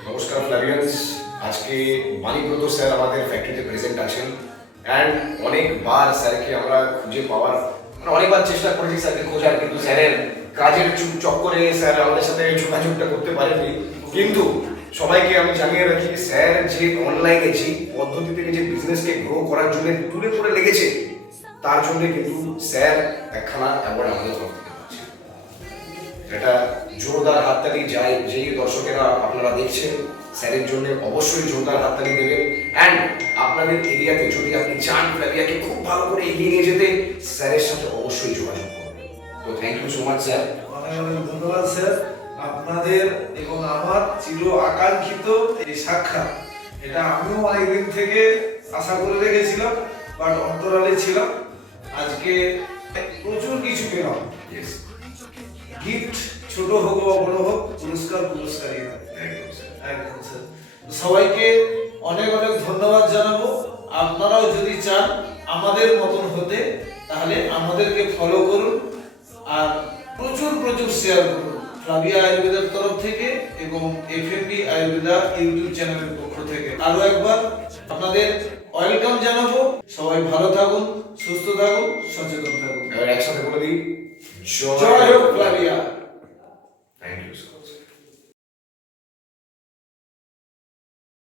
নমস্কার ফ্লাভিয়ান্স, আজকে মানিব্রত স্যার আমাদের ফ্যাক্টরিতে প্রেজেন্ট আছেন অ্যান্ড অনেকবার স্যারকে আমরা খুঁজে পাওয়ার অনেকবার চেষ্টা করেছি স্যারকে খোঁজার, কিন্তু স্যারের কাজের চক্করে স্যার আমাদের সাথে যোগাযোগটা করতে পারেননি। কিন্তু সবাইকে আমি জানিয়ে রাখি, স্যার যে অনলাইনে যে পদ্ধতি থেকে যে বিজনেসকে গ্রো করার জন্য তুলে পড়ে লেগেছে, তার জন্য কিন্তু স্যার একখানা অ্যাওয়ার্ড আমাদের তরফ থেকে পাচ্ছে। এটা জোরদার হাততালি যায়, যেই দর্শকেরা আপনারা দেখছেন স্যারের জন্য অবশ্যই জোরদার হাততালি দেবেন। অ্যান্ড আপনাদের এরিয়াতে যদি আপনি চান ফ্লাভিয়াকে খুব ভালো করে এগিয়ে নিয়ে যেতে, স্যারের সাথে অবশ্যই যোগাযোগ করবেন। তো thank you so much sir. অনেক অনেক ধন্যবাদ স্যার। আপনাদের এবং আমার চির আকাঙ্ক্ষিত এই সাক্ষাৎ, এটা আমিও অনেকদিন থেকে আশা করে রেখেছিলাম, বাট অন্তরালে ছিলাম। আজকে প্রচুর কিছু পেলাম। গিফট ছোট হোক বা বড় হোক, পুরস্কারই হয়। একদম স্যার। সবাইকে অনেক অনেক ধন্যবাদ জানাবো। আপনারাও যদি চান আমাদের মতন হতে, তাহলে আমাদেরকে ফলো করুন আর প্রচুর প্রচুর শেয়ার করুন ফ্লাভিয়া আয়ুর্বেদার তরফ থেকে এবং এফএমবি আয়ুর্বেদা ইউটিউব চ্যানেলের পক্ষ থেকে। আরো একবার আপনাদের ওয়েলকাম জানাবো। সবাই ভালো থাকুন, সুস্থ থাকুন, সচেতন থাকুন। এবার একসাথে বলে দিই, জয় হোক ফ্লাভিয়া। Thank you sir.